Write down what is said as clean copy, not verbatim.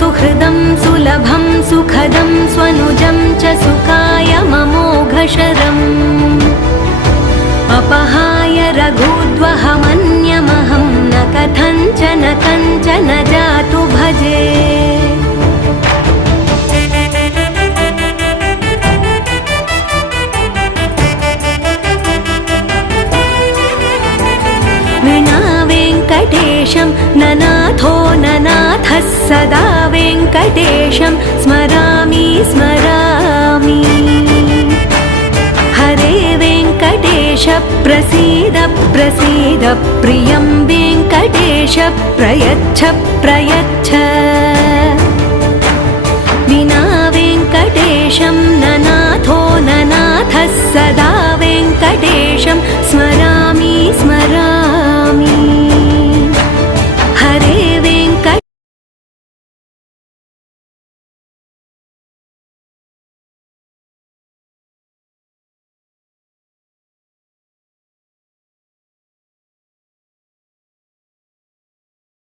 सुहृदं सुलभं सुखदं स्वनुजं च सुखाय ममोघशरम् अपहाय रघुद्वहमन्यमहं न कथञ्चन कञ्चन जातु भजे। विना वेङ्कटेशं ननाथो ननाथः सदा वेङ्कटेशं स्मरामि स्मरामि। हरे वेङ्कटेश प्रसीद प्रसीद प्रियं वेङ्कटेश प्रयच्छ प्रयच्छ।